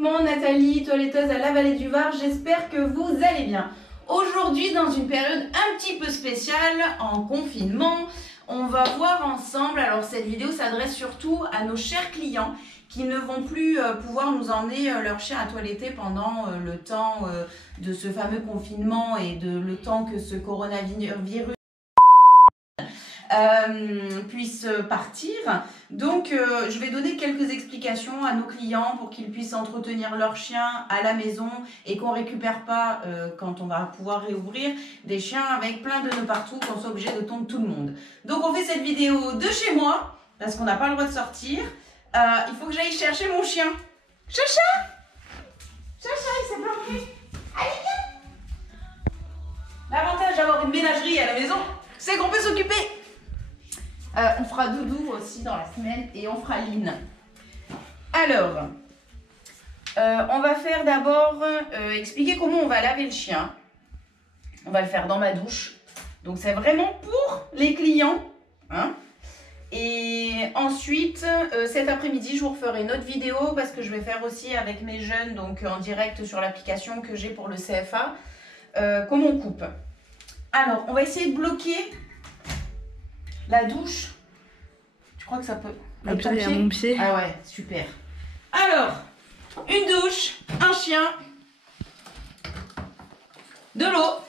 Mon Nathalie, toiletteuse à la Vallée du Var, j'espère que vous allez bien. Aujourd'hui, dans une période un petit peu spéciale, en confinement, on va voir ensemble, alors cette vidéo s'adresse surtout à nos chers clients qui ne vont plus pouvoir nous emmener leur chien à toiletter pendant le temps de ce fameux confinement et le temps que ce coronavirus puisse partir. Donc je vais donner quelques explications à nos clients pour qu'ils puissent entretenir leur chien à la maison et qu'on récupère pas quand on va pouvoir réouvrir des chiens avec plein de nœuds partout, qu'on soit obligé de tondre tout le monde. Donc on fait cette vidéo de chez moi parce qu'on n'a pas le droit de sortir. Il faut que j'aille chercher mon chien. Chacha, Chacha, il s'est planqué. Allez, viens. L'avantage d'avoir une ménagerie à la maison, c'est qu'on peut s'occuper. On fera doudou aussi dans la semaine et on fera Line. Alors, on va faire d'abord expliquer comment on va laver le chien. On va le faire dans ma douche. Donc c'est vraiment pour les clients. Hein. Et ensuite, cet après-midi, je vous referai une autre vidéo parce que je vais faire aussi avec mes jeunes, donc en direct sur l'application que j'ai pour le CFA, comment on coupe. Alors, on va essayer de bloquer la douche. Tu crois que ça peut avec ton pied? À mon pied. Ah ouais, super. Alors, une douche, un chien, de l'eau,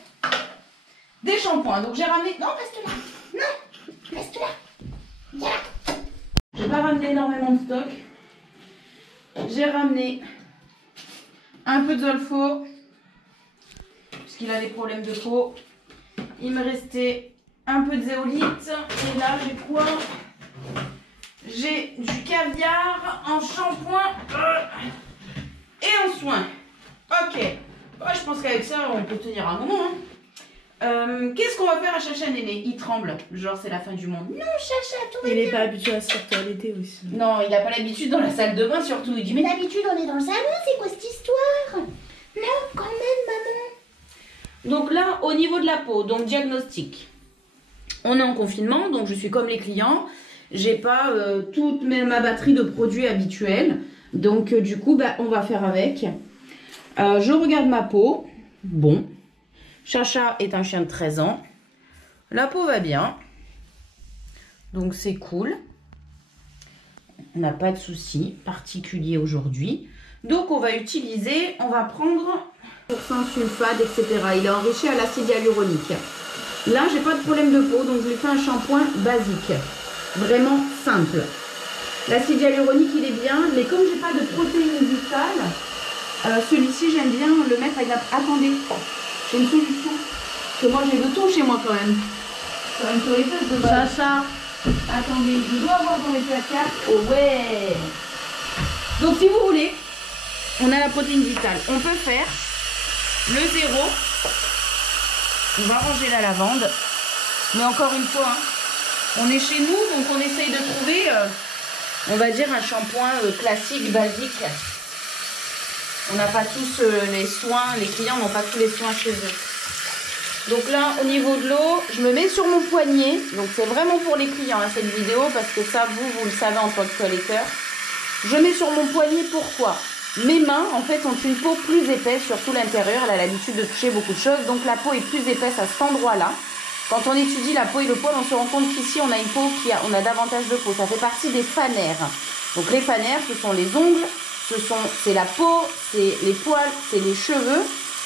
des shampoings. Donc j'ai ramené... Non, reste là. Non, reste là. Viens là. J'ai pas ramené énormément de stock. J'ai ramené un peu de Zolfo, puisqu'il a des problèmes de peau. Il me restait un peu de zéolite. Et là, j'ai quoi? J'ai du caviar en shampoing et en soin. Ok. Bon, je pense qu'avec ça, on peut tenir un moment. Hein. Qu'est-ce qu'on va faire à Chacha Néné? Il tremble. Genre, c'est la fin du monde. Non, Chacha, tout va bien. Il n'est pas habitué à se faire toiletter aussi. Non, il n'a pas l'habitude dans la salle de bain, surtout. Il dit, mais d'habitude, on est dans le salon. C'est quoi cette histoire? Non, quand même, maman. Donc là, au niveau de la peau, donc diagnostic. On est en confinement, donc je suis comme les clients. J'ai pas toute ma batterie de produits habituels. Donc du coup, bah, on va faire avec. Je regarde ma peau. Bon. Chacha est un chien de 13 ans. La peau va bien. Donc c'est cool. On n'a pas de soucis particuliers aujourd'hui. Donc on va utiliser, on va prendre sans sulfate, etc. Il est enrichi à l'acide hyaluronique. Là, j'ai pas de problème de peau, donc je lui fais un shampoing basique. Vraiment simple. L'acide hyaluronique, il est bien, mais comme j'ai pas de protéines vitales, celui-ci, j'aime bien le mettre avec la... Attendez, j'ai une solution. Parce que moi, j'ai de tout chez moi quand même. Sur une toiletteuse de base. Ça. Attendez, je dois avoir dans les placards. Oh ouais. Donc, si vous voulez, on a la protéine vitale. On peut faire le 0. On va ranger la lavande. Mais encore une fois, hein, on est chez nous, donc on essaye de trouver, on va dire, un shampoing classique, basique. On n'a pas tous les soins, les clients n'ont pas tous les soins chez eux. Donc là, au niveau de l'eau, je me mets sur mon poignet. Donc c'est vraiment pour les clients, hein, cette vidéo, parce que ça, vous le savez en tant que toiletteur. Je mets sur mon poignet, pourquoi? Mes mains, en fait, ont une peau plus épaisse, surtout l'intérieur. Elle a l'habitude de toucher beaucoup de choses, donc la peau est plus épaisse à cet endroit-là. Quand on étudie la peau et le poil, on se rend compte qu'ici, on a une peau on a davantage de peau. Ça fait partie des fanères. Donc les fanères, ce sont les ongles, c'est la peau, c'est les poils, c'est les cheveux.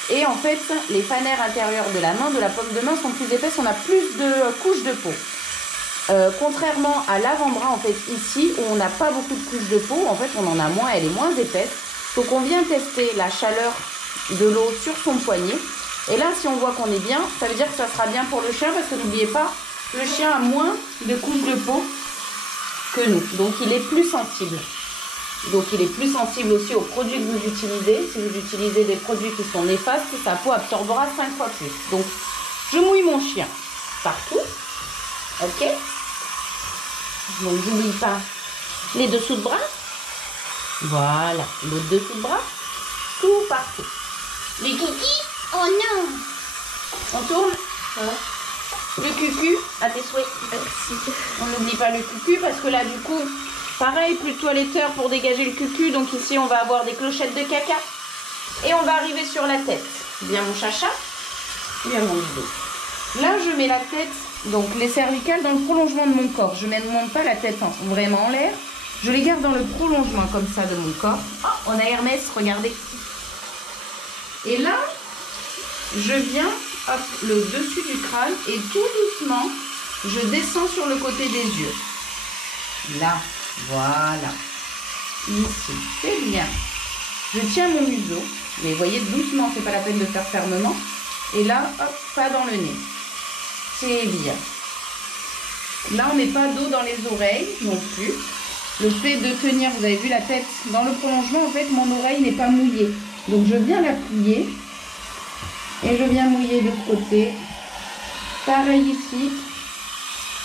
Et en fait, les fanères intérieures de la main, de la paume de main, sont plus épaisses. On a plus de couches de peau. Contrairement à l'avant-bras, en fait, ici, où on n'a pas beaucoup de couches de peau, en fait, on en a moins, elle est moins épaisse. Donc on vient tester la chaleur de l'eau sur son poignet. Et là, si on voit qu'on est bien, ça veut dire que ça sera bien pour le chien, parce que n'oubliez pas, le chien a moins de couches de peau que nous. Donc il est plus sensible. Donc il est plus sensible aussi aux produits que vous utilisez. Si vous utilisez des produits qui sont néfastes, sa peau absorbera 5 fois plus. Donc je mouille mon chien partout. Ok. Donc j'oublie pas les dessous de bras. Voilà, le dessous de bras. Tout partout. Les kikis. Oh non. On tourne. Ouais. Le cucu, à tes souhaits. Merci. On n'oublie pas le cucu parce que là, du coup, Pareil, plus de toiletteur pour dégager le cucu. Donc ici, on va avoir des clochettes de caca. Et on va arriver sur la tête. Bien mon chacha, bien mon bidou. Là, je mets la tête, donc les cervicales, dans le prolongement de mon corps. Je ne monte pas la tête vraiment en l'air. Je les garde dans le prolongement comme ça de mon corps. Oh, on a Hermès, regardez. Et là, je viens, hop, le dessus du crâne et tout doucement, je descends sur le côté des yeux. Là, voilà. Ici, c'est bien. Je tiens mon museau, mais vous voyez, doucement, c'est pas la peine de faire fermement. Et là, hop, pas dans le nez. C'est bien. Là, on met pas d'eau dans les oreilles non plus. Le fait de tenir, vous avez vu la tête dans le prolongement, en fait, mon oreille n'est pas mouillée. Donc, je viens la plier. Et je viens mouiller de ce côté. Pareil ici.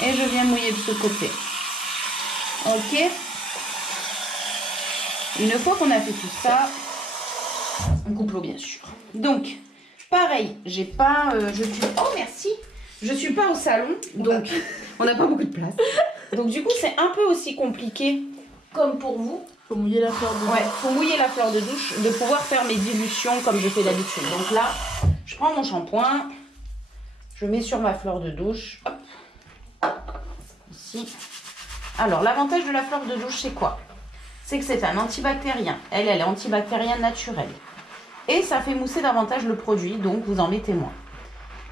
Et je viens mouiller de ce côté. Ok. Une fois qu'on a fait tout ça, on coupe l'eau bien sûr. Donc, pareil, j'ai pas, oh merci, je suis pas au salon, donc on n'a pas beaucoup de place. Donc du coup, c'est un peu aussi compliqué comme pour vous. Faut mouiller la fleur de douche. Ouais, faut mouiller la fleur de douche, de pouvoir faire mes dilutions comme je fais d'habitude. Donc là, je prends mon shampoing, je mets sur ma fleur de douche, hop, ici. Alors, l'avantage de la fleur de douche, c'est quoi? C'est que c'est un antibactérien. Elle est antibactérien naturel. Et ça fait mousser davantage le produit, donc vous en mettez moins.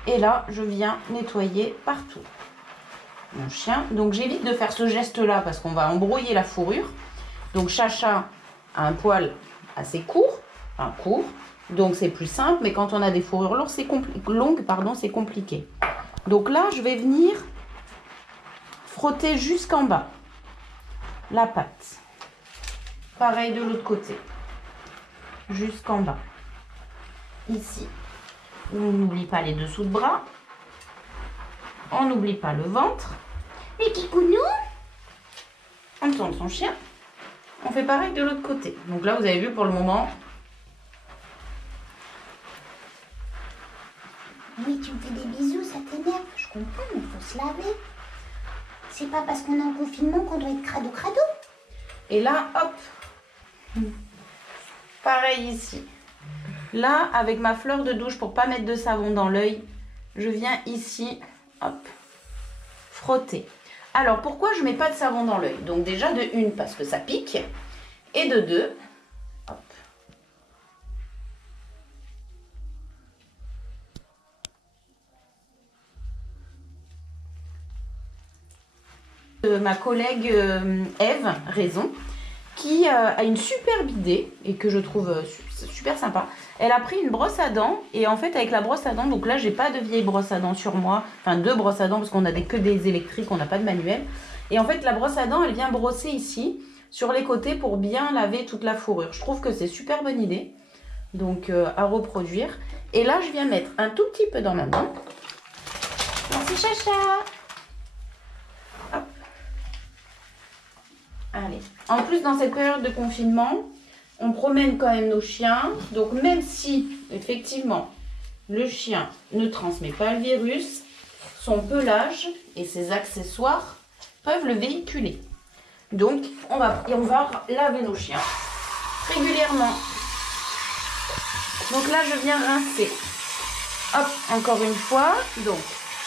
Et là, je viens nettoyer partout. Mon chien. Donc, j'évite de faire ce geste-là parce qu'on va embrouiller la fourrure. Donc, Chacha a un poil assez court. Enfin, court. Donc, c'est plus simple. Mais quand on a des fourrures longues, c'est compliqué. Donc là, je vais venir frotter jusqu'en bas la patte. Pareil de l'autre côté. Jusqu'en bas. Ici. On n'oublie pas les dessous de bras. On n'oublie pas le ventre. Et Kikounou, on tourne son chien. On fait pareil de l'autre côté. Donc là, vous avez vu pour le moment. Oui, tu me fais des bisous, ça t'énerve. Je comprends, mais il faut se laver. C'est pas parce qu'on est en confinement qu'on doit être crado-crado. Et là, hop. Pareil ici. Là, avec ma fleur de douche, pour pas mettre de savon dans l'œil, je viens ici, hop, frotter. Alors, pourquoi je mets pas de savon dans l'œil? Donc déjà, de une, parce que ça pique. Et de deux, hop. Ma collègue Eve Raison, qui a une superbe idée et que je trouve super sympa. Elle a pris une brosse à dents et en fait avec la brosse à dents, donc là j'ai pas de vieille brosse à dents sur moi, enfin deux brosses à dents parce qu'on a que des électriques, on n'a pas de manuel. Et en fait la brosse à dents elle vient brosser ici sur les côtés pour bien laver toute la fourrure. Je trouve que c'est super bonne idée, donc à reproduire. Et là je viens mettre un tout petit peu dans ma main. Merci Chacha. Hop. Allez. En plus, dans cette période de confinement, on promène quand même nos chiens. Donc, même si, effectivement, le chien ne transmet pas le virus, son pelage et ses accessoires peuvent le véhiculer. Donc, on va laver nos chiens régulièrement. Donc là, je viens rincer. Hop, encore une fois. Donc,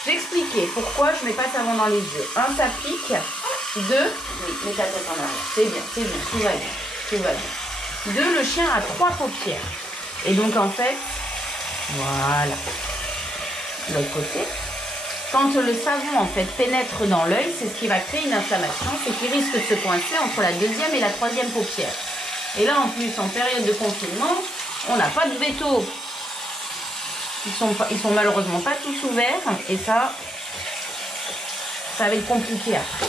j'expliquais pourquoi je ne mets pas de savon dans les yeux. Un, ça pique. Deux, oui, mets ta tête en arrière. C'est bien, tout va bien, tout va bien. Deux, le chien a 3 paupières. Et donc, en fait, voilà. L'autre côté. Quand le savon, en fait, pénètre dans l'œil, c'est ce qui va créer une inflammation. C'est qu'il risque de se coincer entre la 2e et la 3e paupière. Et là, en plus, en période de confinement, on n'a pas de véto. Ils sont malheureusement pas tous ouverts. Et ça va être compliqué après.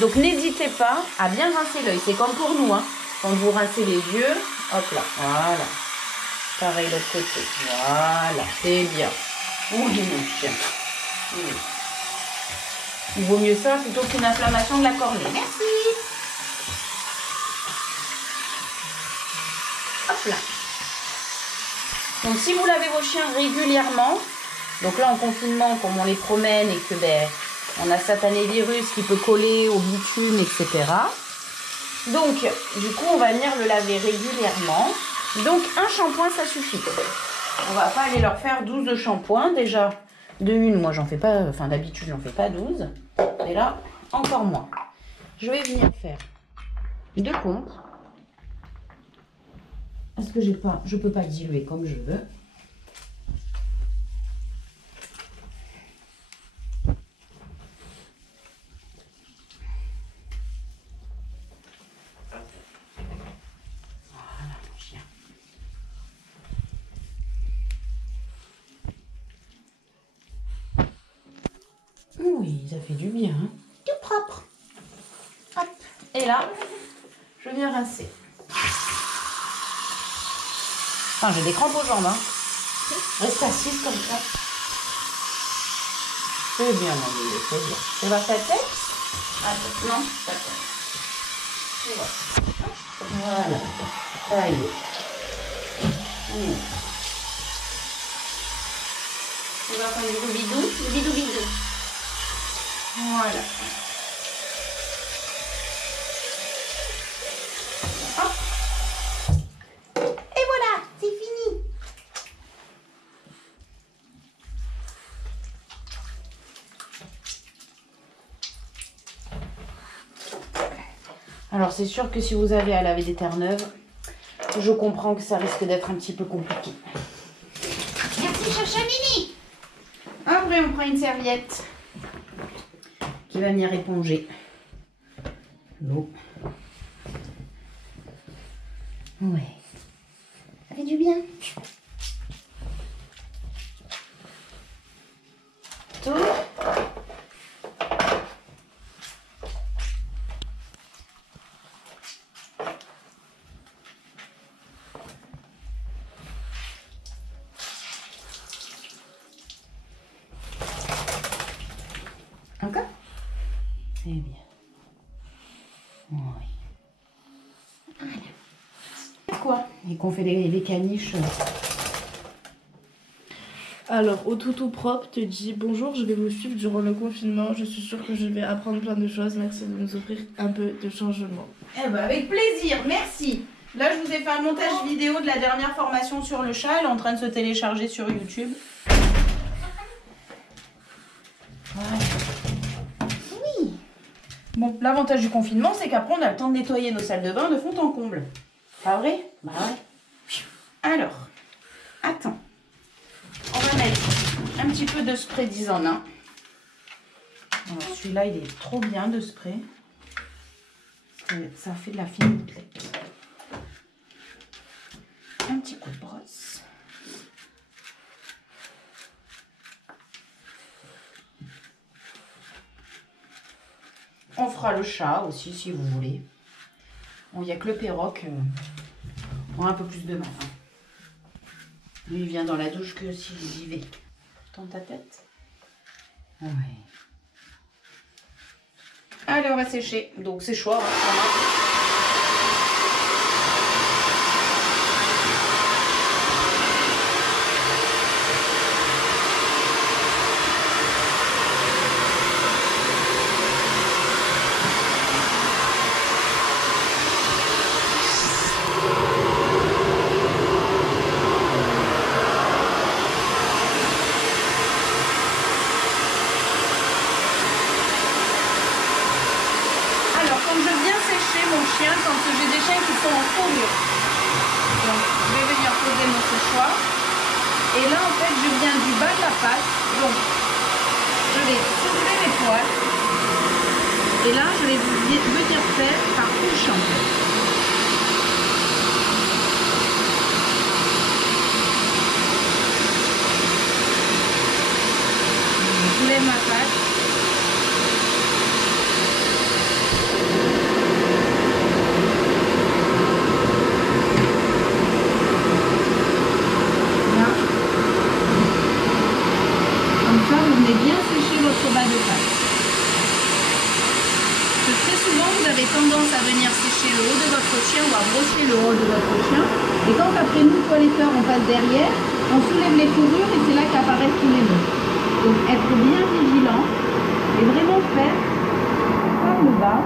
Donc, n'hésitez pas à bien rincer l'œil. C'est comme pour nous, hein. Quand vous rincez les yeux, hop là, voilà. Pareil de l'autre côté. Voilà, c'est bien. Oui, mon chien. Oui. Il vaut mieux ça plutôt qu'une inflammation de la cornée. Merci. Hop là. Donc, si vous lavez vos chiens régulièrement, donc là, en confinement, comme on les promène et que, on a satané virus qui peut coller au bitume, etc. Donc, du coup, on va venir le laver régulièrement. Donc, un shampoing, ça suffit. On va pas aller leur faire 12 shampoings. Déjà, de une, moi, j'en fais pas... Enfin, d'habitude, j'en fais pas 12. Et là, encore moins. Je vais venir faire 2 pompes. Parce que je peux pas diluer comme je veux. Oui, ça fait du bien. Hein. Tout propre. Hop. Et là, je viens rincer. Enfin, j'ai des crampes aux jambes. Hein. Reste assise comme ça. C'est bien, mon bébé, c'est bien. Tu vas ta tête? Attends, non, ta tête. Tu vois. Voilà. Ça y est. On va faire du bidou, bidou. Voilà. Hop. Et voilà, c'est fini. Alors c'est sûr que si vous avez à laver des terres neuves, je comprends que ça risque d'être un petit peu compliqué. Merci, Chacha Mini. Après on prend une serviette qui va venir éponger l'eau. Ouais. Ça fait du bien. Tout. Encore? C'est bien. Oui. Voilà. Quoi? Et qu'on fait les caniches. Alors, au tout propre te dit bonjour, je vais vous suivre durant le confinement. Je suis sûre que je vais apprendre plein de choses. Merci de nous offrir un peu de changement. Eh ben avec plaisir, merci. Là, je vous ai fait un montage vidéo de la dernière formation sur le chat. Elle est en train de se télécharger sur YouTube. Voilà. Oui. Bon, l'avantage du confinement, c'est qu'après, on a le temps de nettoyer nos salles de bain de fond en comble. Pas vrai? Bah ouais. Alors, attends. On va mettre un petit peu de spray 10 en 1. Celui-là, il est trop bien de spray. Ça fait de la fine gouttelette. Un petit coup de brosse. On fera le chat aussi si vous voulez. Bon, il n'y a que le perroque. On a un peu plus de mal. Hein. Lui, il vient dans la douche que si j'y vais. Tourne ta tête. Ouais. Allez, on va sécher. Donc, c'est choix. Hein, et là, en fait, je viens du bas de la patte. Donc, je vais soulever mes poils. Et là, je vais venir faire par couche, en fait. Je soulève ma patte. Bien sécher votre bas de patte. Parce que très souvent vous avez tendance à venir sécher le haut de votre chien ou à brosser le haut de votre chien. Et quand après nous, toiletteurs, on passe derrière, on soulève les fourrures et c'est là qu'apparaissent tous les nœuds. Donc être bien vigilant et vraiment faire par le bas.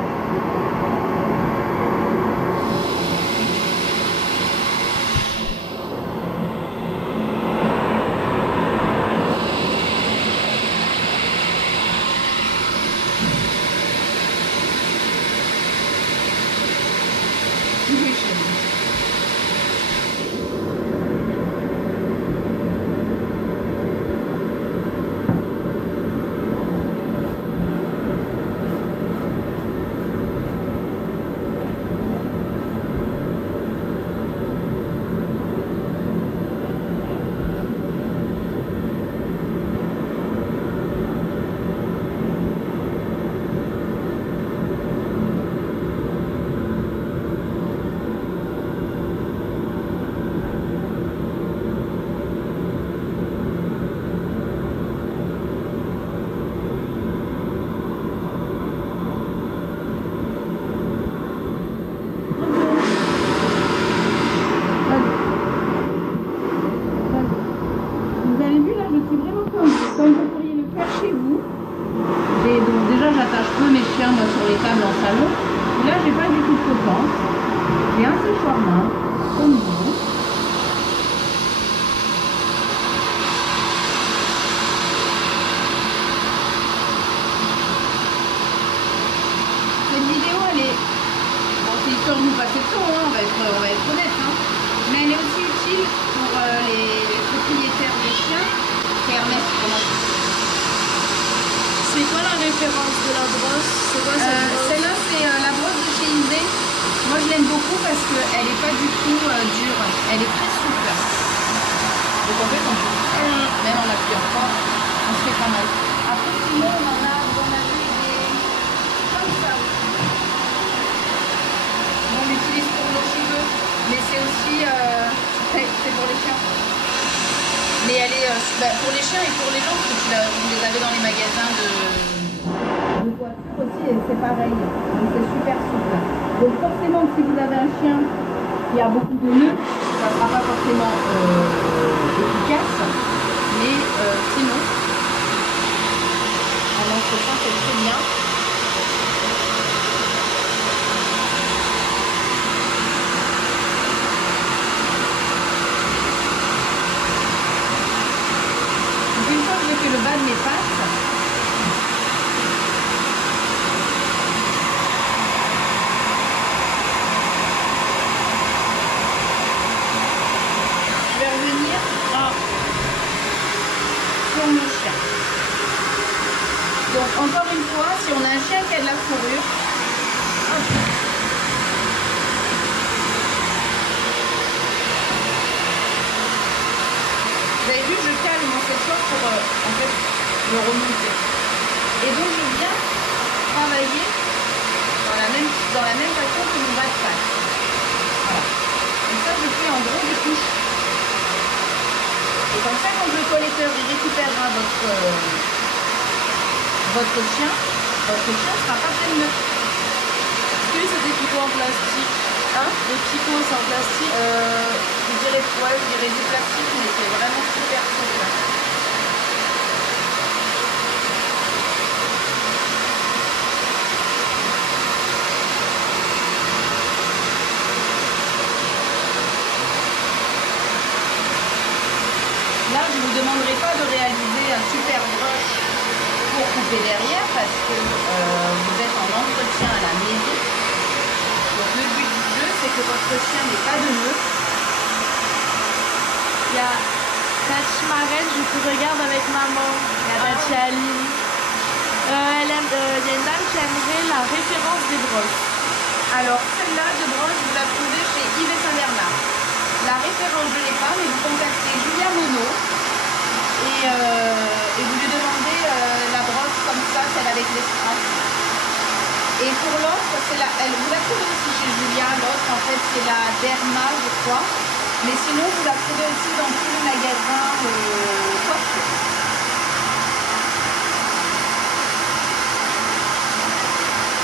grand salon. Là, j'ai pas du tout de potence. J'ai un séchoir-main, comme vous. Cette vidéo, elle est... Bon, c'est histoire de nous passer de temps, hein, on va être honnête. Hein. Mais elle est aussi utile pour les propriétaires des chiens. C'est Hermès, comment on dit. C'est quoi la référence de la brosse? C'est quoi cette brosse? Celle-là, c'est la brosse de chez Isée. Moi, je l'aime beaucoup parce qu'elle n'est pas du tout dure. Elle est très souple. Donc, en fait, même en appuyant fort, on se fait pas mal. Après, sinon, on en a vu des comme ça. On l'utilise pour nos cheveux, mais c'est aussi c'est pour les chiens. Mais elle est pour les chiens et pour les gens, parce que vous les avez dans les magasins de voitures aussi, et c'est pareil. Donc c'est super souple. Donc forcément, si vous avez un chien qui a beaucoup de nœuds, ça ne sera pas forcément efficace. Mais sinon, en entretien, c'est très bien. Une fois que j'ai fait le bas de mes pattes, je vais revenir sur mon chien. Donc encore une fois, si on a un chien qui a de la fourrure, hop. Vous avez vu, je cale mon séchoir pour en fait le remonter. Et donc je viens travailler dans la même façon que mon bas de patte. Voilà. Et ça je fais en gros des couches. Et comme ça, quand le collecteur il récupérera votre chien sera pas plein de nœuds. Est-ce que c'est des picots en plastique? Hein? Des picots en plastique? Je dirais du plastique, mais c'est vraiment super souple. Là, je ne vous demanderai pas de réaliser un super brush pour couper derrière parce que vous êtes en entretien à la maison. Donc le but du jeu, c'est que votre chien n'ait pas de nœud. Il y a Tachi Marraine, je te regarde avec maman. Il y a Tachi Aline. Il y a une dame qui aimerait la référence des brosses. Alors celle-là de broche, vous la trouvez chez Yves Saint-Bernard. La référence, je ne l'ai pas, mais vous contactez Julia Monod et vous lui demandez la brosse comme ça, celle avec les strass. Et pour l'autre, vous la trouvez aussi chez Julia. L'autre, en fait, c'est la Derma, je crois. Mais sinon, vous la trouvez aussi dans tous les magasins coiffure.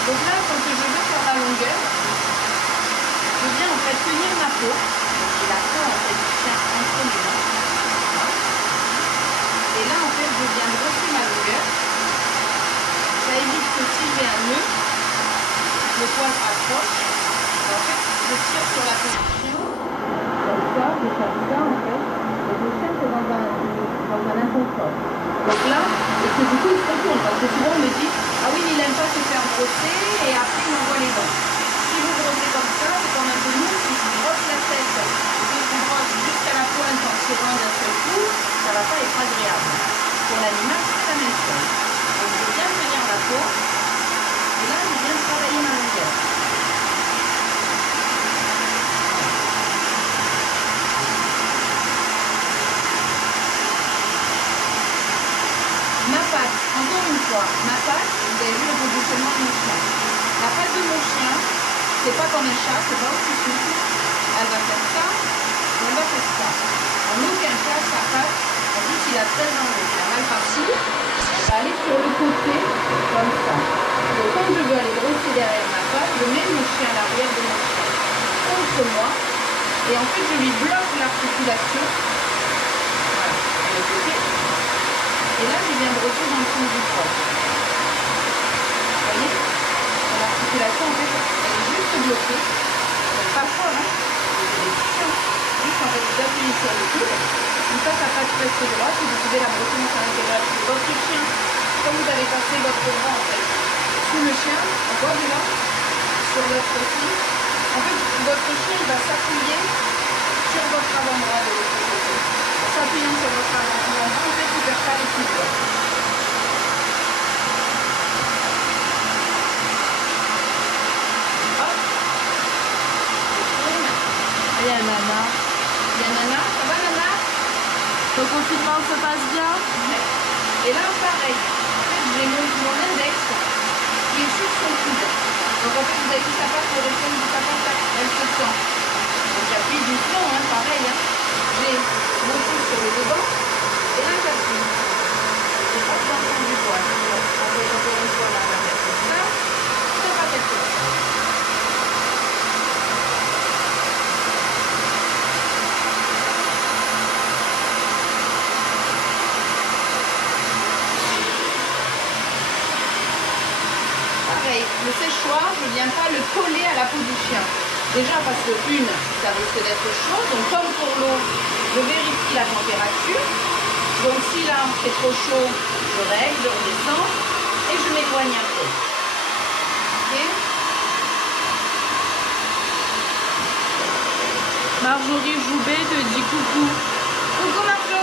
Donc là, quand je veux faire la longueur, je viens en fait tenir ma peau. J'ai la peau en fait du chien entre mes mains. Et là, en fait, je viens brosser ma longueur. Ça évite que si j'ai un nœud, le poil se rapproche. Et en fait, je tire sur la peau du chien. Comme ça, je fais ça en fait. Et le chien, c'est dans un inconfort. Donc là, et que du coup, il se retourne. Parce que souvent, on me dit, ah oui, mais il n'aime pas se faire brosser et après, il envoie les dents. Si vous brossez comme ça, c'est comme un peu nous, si je brosse la tête, et je brosse jusqu'à la pointe en tirant d'un seul coup, ça ne va pas être agréable. Pour l'animal, c'est la même chose. Donc, je viens tenir la peau, et là, je viens travailler ma longueur. Ma patte, encore une fois, ma patte, vous avez vu le positionnement de mon chien. La patte de mon chien, c'est pas comme un chat, c'est pas aussi souple. Elle va faire ça, ou elle va faire ça. En aucun cas, sa patte, en plus il a très enlevé, il a mal parti, elle va aller sur le côté, comme ça. Donc quand je veux aller brosser derrière ma patte, je mets mon chien à l'arrière de mon chien, contre moi, et en fait je lui bloque l'articulation. Voilà, de le côté. Et là, je viens brosser dans le fond du corps. Vous voyez? l'articulation, en fait, elle est juste bloquée. Donc, pas fort, hein. Juste en fait, vous appuyez sur le coude. Comme ça passe presque droite et vous pouvez la brosser à l'intérieur. Votre chien, comme vous avez passé votre bras en fait sous le chien, on voit de là, sur votre chien. En fait, votre chien il va s'appuyer sur votre avant-bras de l'autre côté. En s'appuyant sur votre avant-bras, en fait, il ne perd pas l'équilibre. Hop. Il y a Nana. Il y a Nana, ça va Nana? Le confinement se passe bien? Et là, pareil. En fait, j'ai mon index qui est sur son coude. Donc en fait, vous avez vu sa patte, le reste de sa patte, elle se sent. Donc j'appuie doucement, hein, pareil. Hein. J'ai mon coude sur le devant et là j'appuie. C'est pas dans le fond du poil. On fait encore une fois la tête comme ça. C'est pas tête comme ça. Le séchoir, je ne viens pas le coller à la peau du chien. Déjà parce que ça risque d'être chaud. Donc comme pour l'eau, je vérifie la température. Donc si là c'est trop chaud, je règle, je redescends et je m'éloigne un peu. Okay. Marjorie Joubet te dit coucou. Coucou Marjo.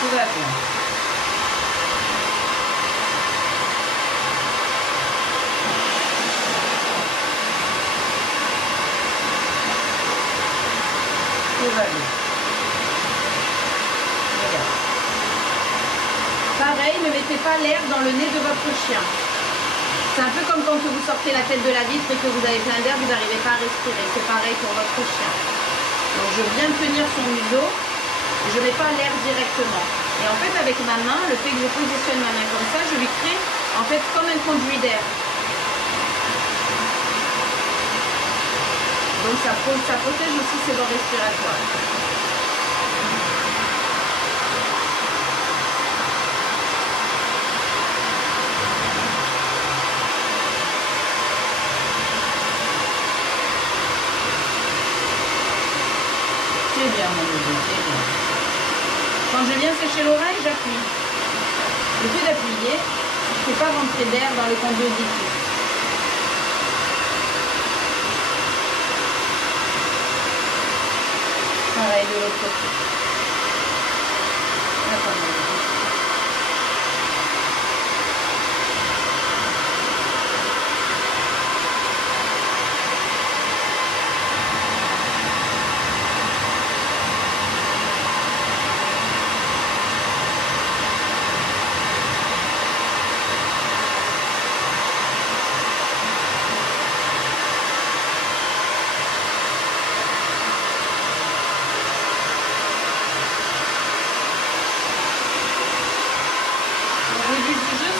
Tout va bien. Tout va bien. Regarde. Pareil, ne mettez pas l'air dans le nez de votre chien. C'est un peu comme quand vous sortez la tête de la vitre et que vous avez plein d'air, vous n'arrivez pas à respirer. C'est pareil pour votre chien. Donc je viens tenir son museau. Je ne mets pas l'air directement. Et en fait, avec ma main, le fait que je positionne ma main comme ça, je lui crée en fait comme un conduit d'air. Donc ça protège aussi ses voies respiratoires. C'est bien mon bébé, c'est bien. Quand je viens sécher l'oreille, j'appuie. Le fait d'appuyer, je ne fais pas rentrer d'air dans le conduit auditif. Pareil de l'autre côté. Attends,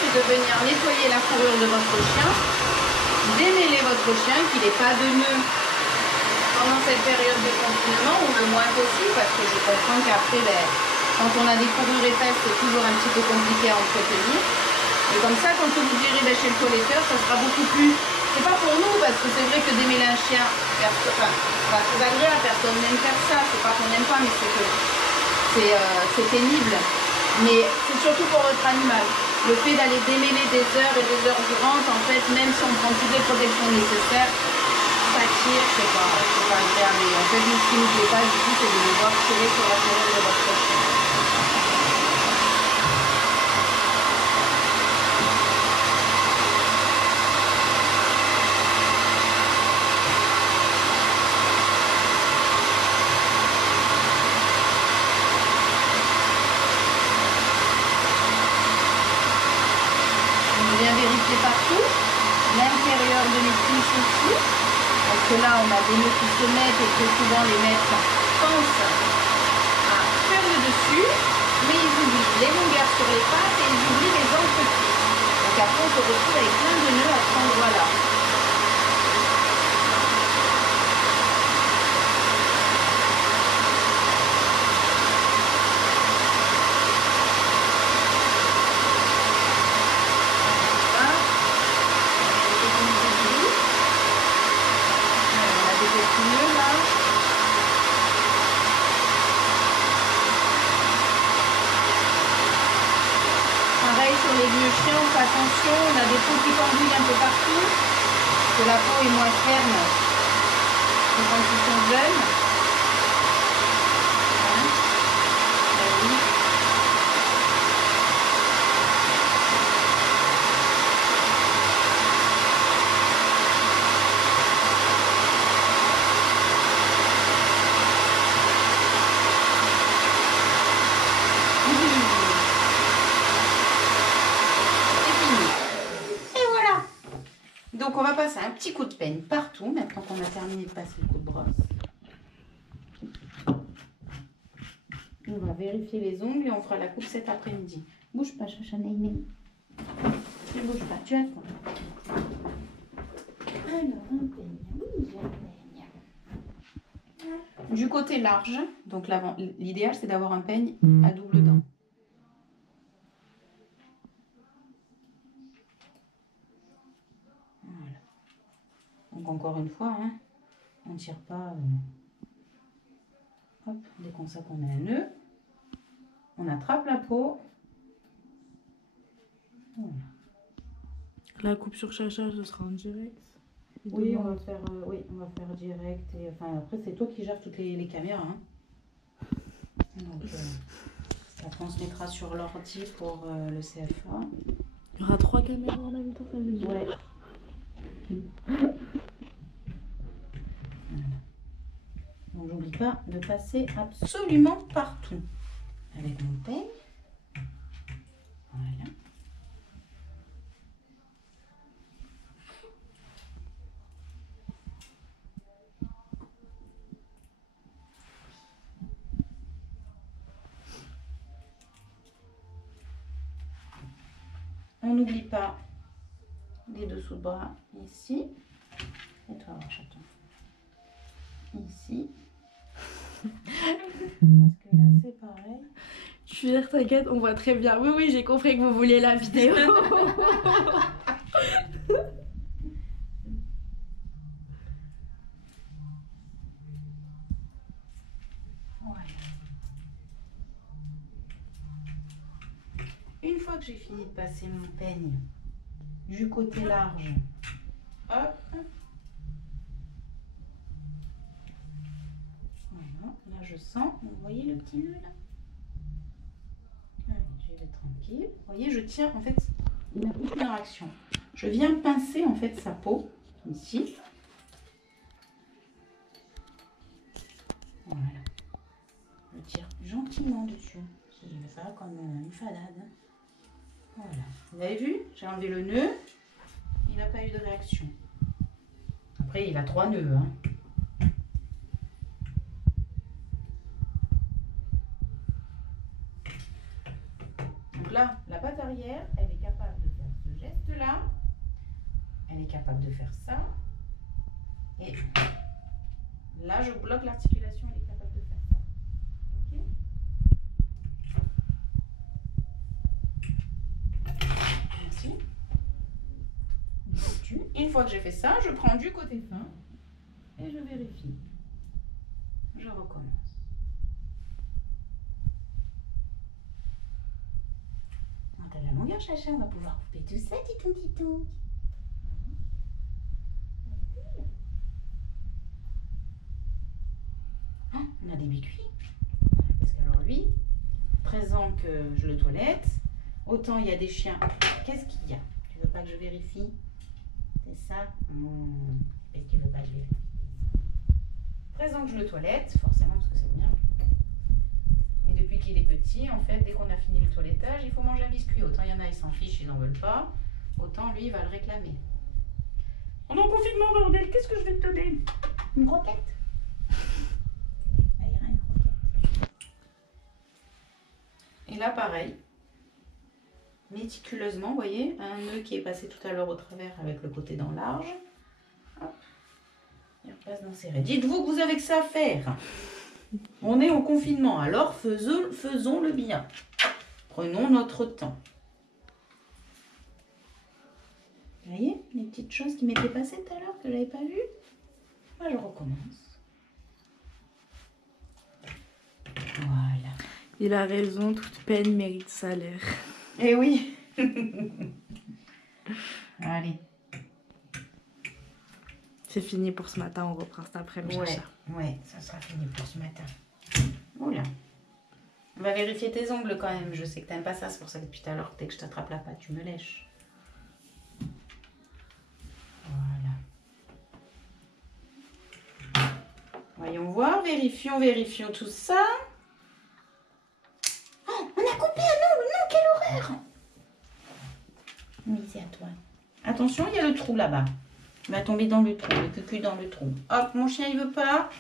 de venir nettoyer la fourrure de votre chien, démêler votre chien, qu'il n'ait pas de nœud pendant cette période de confinement ou le moins possible, parce que je comprends qu'après, quand on a des fourrures épaisses, c'est toujours un petit peu compliqué à entretenir. Et comme ça, quand vous irez chez le collecteur, ça sera beaucoup plus... C'est pas pour nous, parce que c'est vrai que démêler un chien, enfin, pas très agréable, personne n'aime faire ça, c'est pas qu'on n'aime pas, mais c'est que c'est pénible. Mais c'est surtout pour votre animal. Le fait d'aller démêler des heures et des heures durantes, en fait, même si on prend toutes les protections nécessaires, ça tire, c'est pas agréable. Et en fait, ce qui ne nous plaît pas du tout, c'est de devoir tirer sur la fourrure de votre chien. Partout, l'intérieur de mes cuisses aussi, parce que là on a des nœuds qui se mettent et que souvent les maîtres pensent à faire le dessus. dessus, mais ils oublient les longueurs sur les pattes et ils oublient les angles petits. Donc après, on se retrouve avec plein de nœuds à cet endroit-là. Sur les vieux chiens, on fait attention, on a des peaux qui pendouillent un peu partout, parce que la peau est moins ferme que quand ils sont jeunes. Hein? Ben oui. Donc on va passer un petit coup de peigne partout, maintenant qu'on a terminé de passer le coup de brosse. On va vérifier les ongles et on fera la coupe cet après-midi. Bouge pas, Chacha Naïmi. Tu bouges pas, tu attends. Alors, un peigne. Oui, j'ai un peigne. Du côté large, donc l'avant, l'idéal c'est d'avoir un peigne à double dent. Donc encore une fois, hein, on ne tire pas. Hop, dès qu'on sait qu'on met un nœud, on attrape la peau. Voilà. La coupe sur Chacha, ce sera en direct. Oui, on va faire direct. Et, enfin, après, c'est toi qui gères toutes les caméras. Hein. Donc, après, on se mettra sur l'ordi pour le CFA. Il y aura 3 caméras en même temps, ça veut dire. Ouais. Donc j'oublie pas de passer absolument partout avec mon peigne. Voilà. On n'oublie pas les dessous de bras ici. Et toi, chaton. Ici. Parce que là, c'est pareil. Je suis dire, t'inquiète, on voit très bien. Oui, oui, j'ai compris que vous vouliez la vidéo. Voilà. Une fois que j'ai fini de passer mon peigne du côté large, hop. Voilà, là je sens, vous voyez le petit nœud là? Allez, je vais tranquille. Vous voyez, je tiens, en fait, il n'a plus de réaction. Je viens pincer en fait sa peau, ici. Voilà. Je tire gentiment dessus. Je vais faire comme une falade. Voilà. Vous avez vu? J'ai enlevé le nœud. Il n'a pas eu de réaction. Après, il a 3 nœuds. Hein. Donc là, la patte arrière, elle est capable de faire ce geste-là. Elle est capable de faire ça. Et là, je bloque l'articulation, elle est capable de faire ça. Ok? Merci. Une fois que j'ai fait ça, je prends du côté fin et je vérifie. Je recommence. T'as la longueur, Chacha, on va pouvoir couper tout ça, titon. Oh, on a des bicuits. Parce qu'alors lui, présent que je le toilette, autant il y a des chiens. Qu'est-ce qu'il y a? Tu veux pas que je vérifie? C'est ça? Est-ce que tu veux pas que je vérifie? Présent que je le toilette, forcément parce que c'est bien. Et depuis qu'il est petit, en fait, dès qu'on a fini le toilettage, il faut manger un biscuit. Autant il y en a, ils s'en fichent, ils n'en veulent pas. Autant lui, il va le réclamer. On est en confinement, bordel, qu'est-ce que je vais te donner? Une croquette. Ça ira, une croquette. Et là, pareil. Méticuleusement, vous voyez, un nœud qui est passé tout à l'heure au travers avec le côté dans large. Hop. Il repasse dans serré. Dites-vous que vous avez que ça à faire. On est en confinement, alors faisons-le bien. Prenons notre temps. Vous voyez, les petites choses qui m'étaient passées tout à l'heure que je n'avais pas vues. Moi, je recommence. Voilà. Il a raison, toute peine mérite salaire. Eh oui. Allez. C'est fini pour ce matin, on reprend cet après-midi. Ouais, ça sera fini pour ce matin. Oula. On va vérifier tes ongles quand même. Je sais que t'aimes pas ça, c'est pour ça que depuis tout à l'heure, dès que je t'attrape la patte, tu me lèches. Voilà. Voyons voir, vérifions tout ça. Oh, on a coupé un ongle, non, quelle horreur! Oui, c'est à toi. Attention, il y a le trou là-bas. Il va tomber dans le trou, le cucu dans le trou. Hop, mon chien, il veut pas.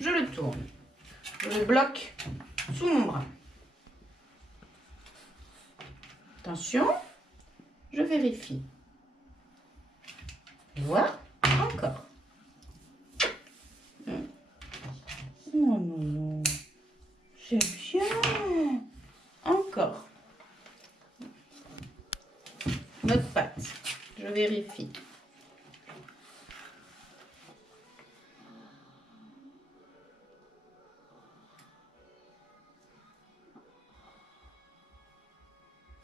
Je le tourne. Je le bloque sous mon bras. Attention, je vérifie. Voilà, encore. Oh non, non. C'est bien. Encore. Notre patte. Je vérifie.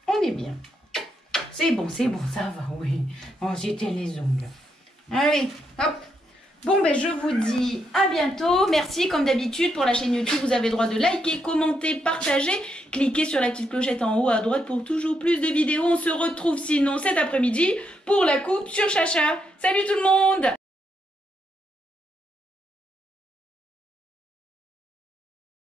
On est bien. C'est bon, ça va, oui. Oh, c'était les ongles. Allez, hop. Bon, ben, je vous dis à bientôt. Merci, comme d'habitude, pour la chaîne YouTube. Vous avez le droit de liker, commenter, partager. Cliquez sur la petite clochette en haut à droite pour toujours plus de vidéos. On se retrouve sinon cet après-midi pour la coupe sur Chacha. Salut tout le monde!